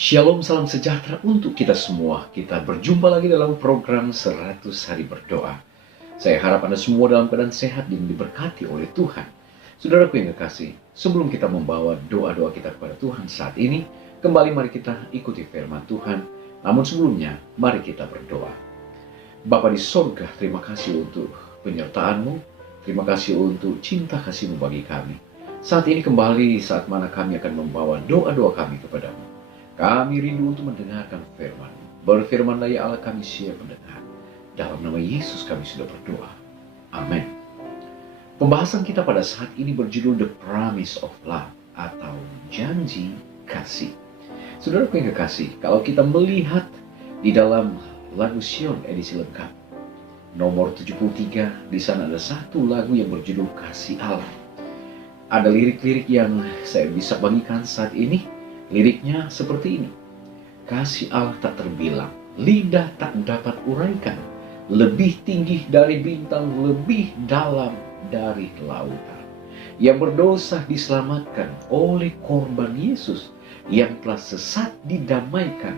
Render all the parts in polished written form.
Shalom, salam sejahtera untuk kita semua. Kita berjumpa lagi dalam program 100 Hari Berdoa. Saya harap Anda semua dalam keadaan sehat dan diberkati oleh Tuhan. Saudaraku yang kekasih, sebelum kita membawa doa-doa kita kepada Tuhan saat ini, kembali mari kita ikuti firman Tuhan. Namun sebelumnya, mari kita berdoa. Bapa di sorga, terima kasih untuk penyertaan-Mu. Terima kasih untuk cinta kasih-Mu bagi kami. Saat ini kembali saat mana kami akan membawa doa-doa kami kepadamu. Kami rindu untuk mendengarkan firman-Mu. Berfirmanlah ya Allah, kami siap mendengar. Dalam nama Yesus kami sudah berdoa. Amin. Pembahasan kita pada saat ini berjudul The Promise of Love atau janji kasih. Saudaraku yang kekasih, kalau kita melihat di dalam lagu Sion edisi lengkap nomor 73, di sana ada satu lagu yang berjudul Kasih Allah. Ada lirik-lirik yang saya bisa bagikan saat ini. Liriknya seperti ini. Kasih Allah tak terbilang, lidah tak dapat uraikan, lebih tinggi dari bintang, lebih dalam dari lautan. Yang berdosa diselamatkan oleh korban Yesus, yang telah sesat didamaikan,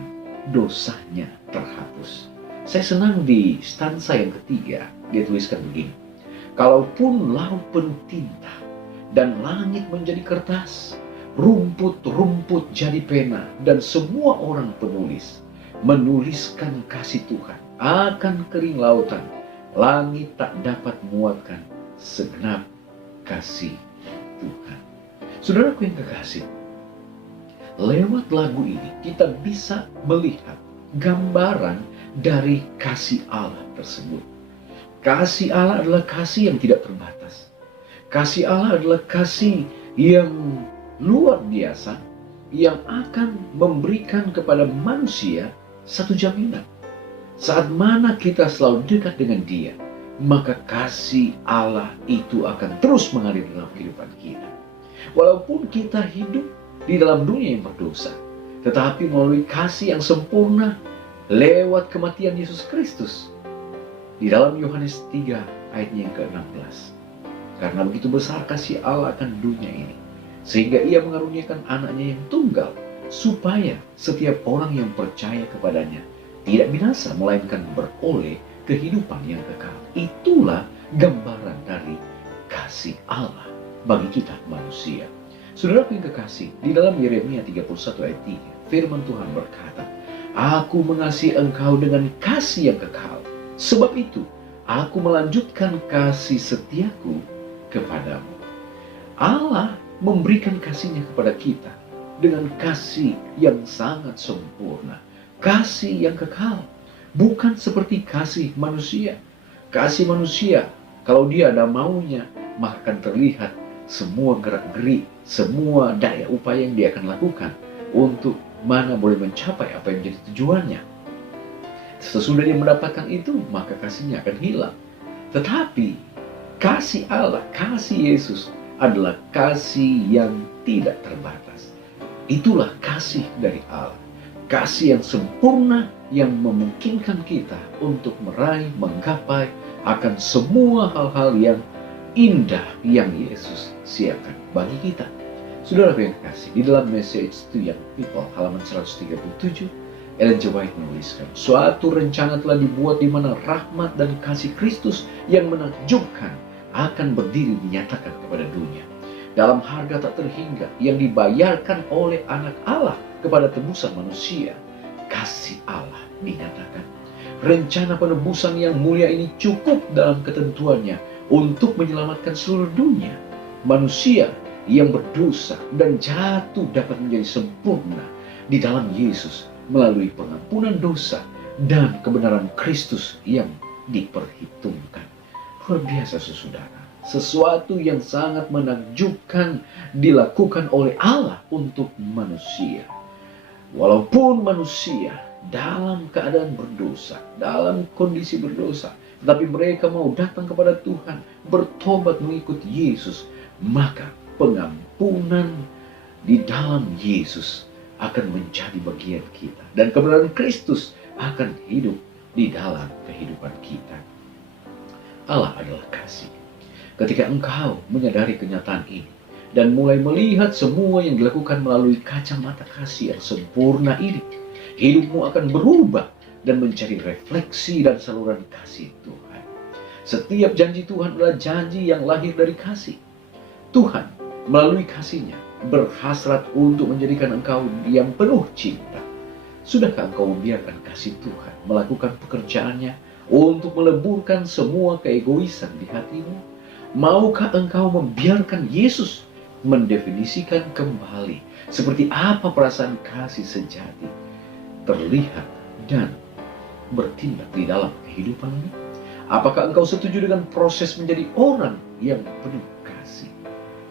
dosanya terhapus. Saya senang di stansa yang ketiga, dia tuliskan begini. Kalaupun laut penuh tinta dan langit menjadi kertas, rumput-rumput jadi pena, dan semua orang penulis menuliskan kasih Tuhan, akan kering lautan, langit tak dapat muatkan segenap kasih Tuhan. Saudaraku yang kekasih, lewat lagu ini kita bisa melihat gambaran dari kasih Allah tersebut. Kasih Allah adalah kasih yang tidak terbatas. Kasih Allah adalah kasih yang luar biasa, yang akan memberikan kepada manusia satu jaminan. Saat mana kita selalu dekat dengan Dia, maka kasih Allah itu akan terus mengalir dalam kehidupan kita. Walaupun kita hidup di dalam dunia yang berdosa, tetapi melalui kasih yang sempurna lewat kematian Yesus Kristus. Di dalam Yohanes 3 ayatnya yang ke-16. Karena begitu besar kasih Allah akan dunia ini, sehingga Ia mengaruniakan anaknya yang tunggal, supaya setiap orang yang percaya kepadanya tidak binasa, melainkan beroleh kehidupan yang kekal. Itulah gambaran dari kasih Allah bagi kita manusia. Saudaraku yang kekasih, di dalam Yeremia 31 ayat 3, firman Tuhan berkata, Aku mengasihi engkau dengan kasih yang kekal, sebab itu aku melanjutkan kasih setiaku kepadamu. Allah memberikan kasihnya kepada kita dengan kasih yang sangat sempurna, kasih yang kekal, bukan seperti kasih manusia. Kasih manusia, kalau dia ada maunya, maka akan terlihat semua gerak-gerik, semua daya upaya yang dia akan lakukan untuk mana boleh mencapai apa yang menjadi tujuannya. Sesudah dia mendapatkan itu, maka kasihnya akan hilang. Tetapi kasih Allah, kasih Yesus adalah kasih yang tidak terbatas. Itulah kasih dari Allah. Kasih yang sempurna yang memungkinkan kita untuk meraih, menggapai akan semua hal-hal yang indah yang Yesus siapkan bagi kita. Saudara yang kasih, di dalam Message to Young People halaman 137, Ellen G. White menuliskan, suatu rencana telah dibuat di mana rahmat dan kasih Kristus yang menakjubkan akan berdiri dinyatakan kepada dunia. Dalam harga tak terhingga yang dibayarkan oleh anak Allah kepada tebusan manusia, kasih Allah dinyatakan. Rencana penebusan yang mulia ini cukup dalam ketentuannya untuk menyelamatkan seluruh dunia. Manusia yang berdosa dan jatuh dapat menjadi sempurna di dalam Yesus melalui pengampunan dosa dan kebenaran Kristus yang diperhitungkan. Luar biasa saudara, sesuatu yang sangat menakjubkan dilakukan oleh Allah untuk manusia. Walaupun manusia dalam keadaan berdosa, dalam kondisi berdosa, tetapi mereka mau datang kepada Tuhan, bertobat mengikut Yesus, maka pengampunan di dalam Yesus akan menjadi bagian kita. Dan kebenaran Kristus akan hidup di dalam kehidupan kita. Allah adalah kasih. Ketika engkau menyadari kenyataan ini, dan mulai melihat semua yang dilakukan melalui kacamata kasih yang sempurna ini, hidupmu akan berubah dan menjadi refleksi dan saluran kasih Tuhan. Setiap janji Tuhan adalah janji yang lahir dari kasih. Tuhan melalui kasih-Nya berhasrat untuk menjadikan engkau yang penuh cinta. Sudahkah engkau membiarkan kasih Tuhan melakukan pekerjaannya untuk meleburkan semua keegoisan di hatimu? Maukah engkau membiarkan Yesus mendefinisikan kembali seperti apa perasaan kasih sejati terlihat dan bertindak di dalam kehidupanmu? Apakah engkau setuju dengan proses menjadi orang yang penuh kasih?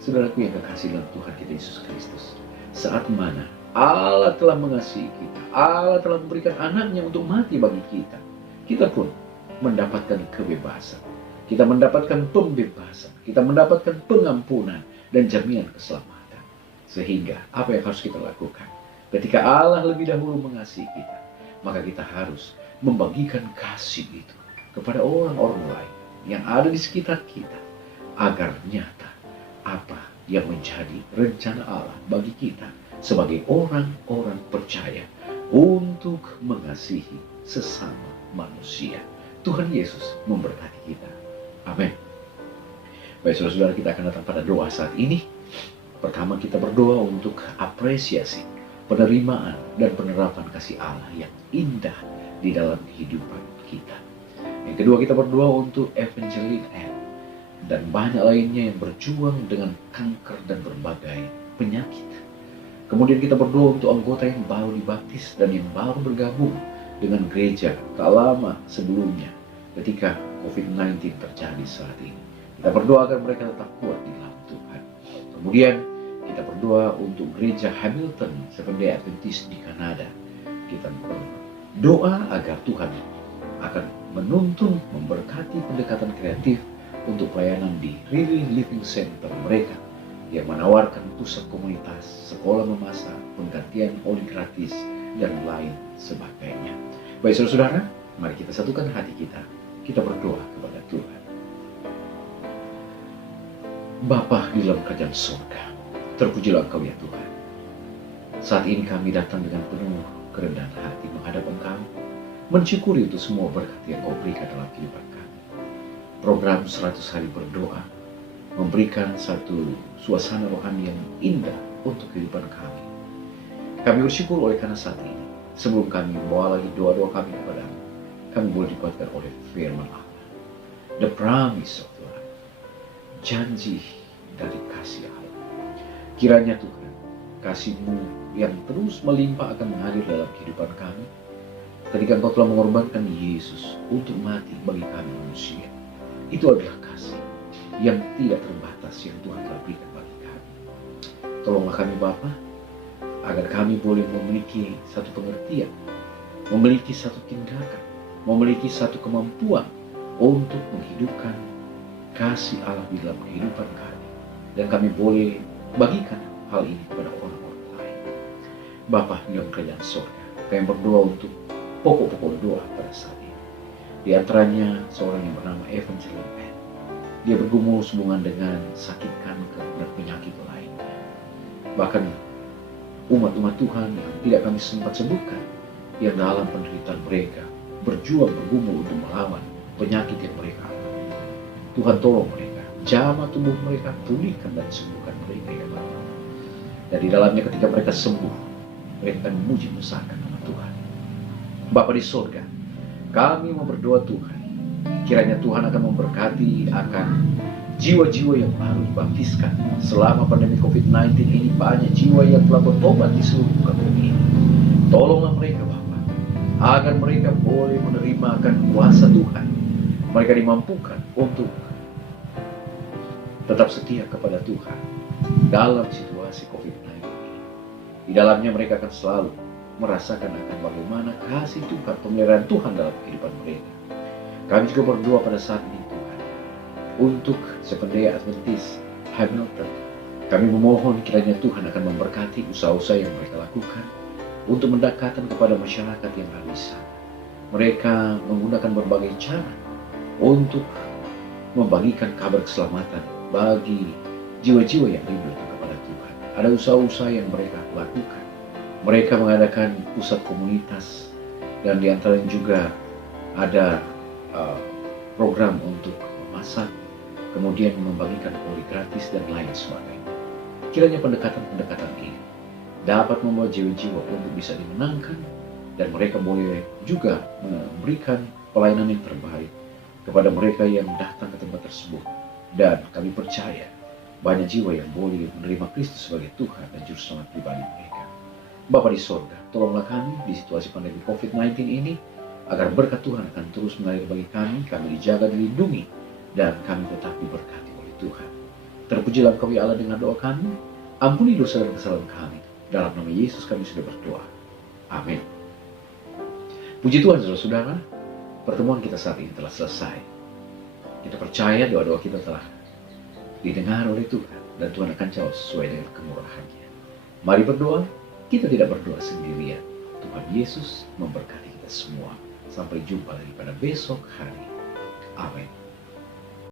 Saudaraku yang kekasih dalam Tuhan kita Yesus Kristus, saat mana Allah telah mengasihi kita, Allah telah memberikan anaknya untuk mati bagi kita, kita pun mendapatkan kebebasan, kita mendapatkan pembebasan, kita mendapatkan pengampunan dan jaminan keselamatan. Sehingga apa yang harus kita lakukan? Ketika Allah lebih dahulu mengasihi kita, maka kita harus membagikan kasih itu kepada orang-orang lain yang ada di sekitar kita, agar nyata apa yang menjadi rencana Allah bagi kita sebagai orang-orang percaya untuk mengasihi sesama manusia. Tuhan Yesus memberkati kita. Amin. Baik, saudara-saudara, kita akan datang pada doa saat ini. Pertama, kita berdoa untuk apresiasi, penerimaan, dan penerapan kasih Allah yang indah di dalam kehidupan kita. Yang kedua, kita berdoa untuk Evangeline Ann dan banyak lainnya yang berjuang dengan kanker dan berbagai penyakit. Kemudian kita berdoa untuk anggota yang baru dibaptis dan yang baru bergabung dengan gereja tak lama sebelumnya ketika COVID-19 terjadi saat ini. Kita berdoa agar mereka tetap kuat di dalam Tuhan. Kemudian kita berdoa untuk gereja Hamilton Seventh-day Adventist di Kanada. Kita berdoa agar Tuhan akan menuntun, memberkati pendekatan kreatif untuk pelayanan di Really Living Center mereka yang menawarkan pusat komunitas, sekolah memasak, penggantian oli gratis, dan lain sebagainya. Baik saudara-saudara, mari kita satukan hati kita. Kita berdoa kepada Tuhan. Bapa di dalam kerajaan surga, terpujilah Engkau ya Tuhan. Saat ini kami datang dengan penuh kerendahan hati menghadap Engkau, mensyukuri untuk semua berkat yang Kau berikan dalam kehidupan kami. Program 100 hari berdoa memberikan satu suasana rohani yang indah untuk kehidupan kami. Kami bersyukur oleh karena saat ini, sebelum kami membawa lagi doa-doa kami kepadamu, kami boleh dikuatkan oleh firman Allah. The promise of God, janji dari kasih Allah. Kiranya Tuhan, kasih-Mu yang terus melimpah akan mengalir dalam kehidupan kami, ketika Engkau telah mengorbankan Yesus untuk mati bagi kami manusia. Itu adalah kasih yang tidak terbatas yang Tuhan telah berikan bagi kami. Tolonglah kami Bapa, agar kami boleh memiliki satu pengertian, memiliki satu tindakan, memiliki satu kemampuan untuk menghidupkan kasih Allah di dalam kehidupan kami. Dan kami boleh bagikan hal ini kepada orang-orang lain. Bapa di dalam kerajaan surga, kami berdoa untuk pokok-pokok doa pada saat ini. Di antaranya seorang yang bernama Evangeline Ann. Dia bergumul hubungan dengan sakit kanker dan penyakit lainnya. Bahkan umat-umat Tuhan yang tidak kami sempat sebutkan, yang dalam penderitaan mereka berjuang bergumul untuk melawan penyakit yang mereka alami. Tuhan tolong mereka, jamah tubuh mereka, pulihkan dan sembuhkan mereka ya Bapa. Dan di dalamnya ketika mereka sembuh, mereka akan memuji besarkan nama Tuhan. Bapa di surga, kami mau berdoa Tuhan, kiranya Tuhan akan memberkati akan jiwa-jiwa yang baru dibaptiskan. Selama pandemi COVID-19 ini banyak jiwa yang telah bertobat di seluruh muka bumi ini. Tolonglah mereka Bapa, agar mereka boleh menerima akan kuasa Tuhan. Mereka dimampukan untuk tetap setia kepada Tuhan dalam situasi COVID-19 ini. Di dalamnya mereka akan selalu merasakan akan bagaimana kasih Tuhan, pemeliharaan Tuhan dalam kehidupan mereka. Kami juga berdoa pada saat ini Tuhan, untuk Seventh-day Adventist Hamilton. Kami memohon kiranya Tuhan akan memberkati usaha-usaha yang mereka lakukan untuk mendekatkan kepada masyarakat yang ada di sana. Mereka menggunakan berbagai cara untuk membagikan kabar keselamatan bagi jiwa-jiwa yang rindu akan ada usaha-usaha yang mereka lakukan. Mereka mengadakan pusat komunitas, dan di antaranya juga ada program untuk memasak, kemudian membagikan poli gratis dan lain sebagainya. Kiranya pendekatan-pendekatan ini dapat membawa jiwa-jiwa untuk bisa dimenangkan, dan mereka boleh juga memberikan pelayanan yang terbaik kepada mereka yang datang ke tempat tersebut. Dan kami percaya banyak jiwa yang boleh menerima Kristus sebagai Tuhan dan Juru Selamat pribadi mereka. Bapa di sorga, tolonglah kami di situasi pandemi COVID-19 ini, agar berkat Tuhan akan terus mengalir bagi kami dijaga, dilindungi, dan kami tetap diberkati oleh Tuhan. Terpujilah Engkau ya Allah dengan doa kami, ampuni dosa dan kesalahan kami. Dalam nama Yesus kami sudah berdoa. Amin. Puji Tuhan saudara-saudara, pertemuan kita saat ini telah selesai. Kita percaya doa-doa kita telah didengar oleh Tuhan, dan Tuhan akan jawab sesuai dengan kemurahan-Nya. Mari berdoa, kita tidak berdoa sendirian. Tuhan Yesus memberkati kita semua. Sampai jumpa lagi pada besok hari. Amin.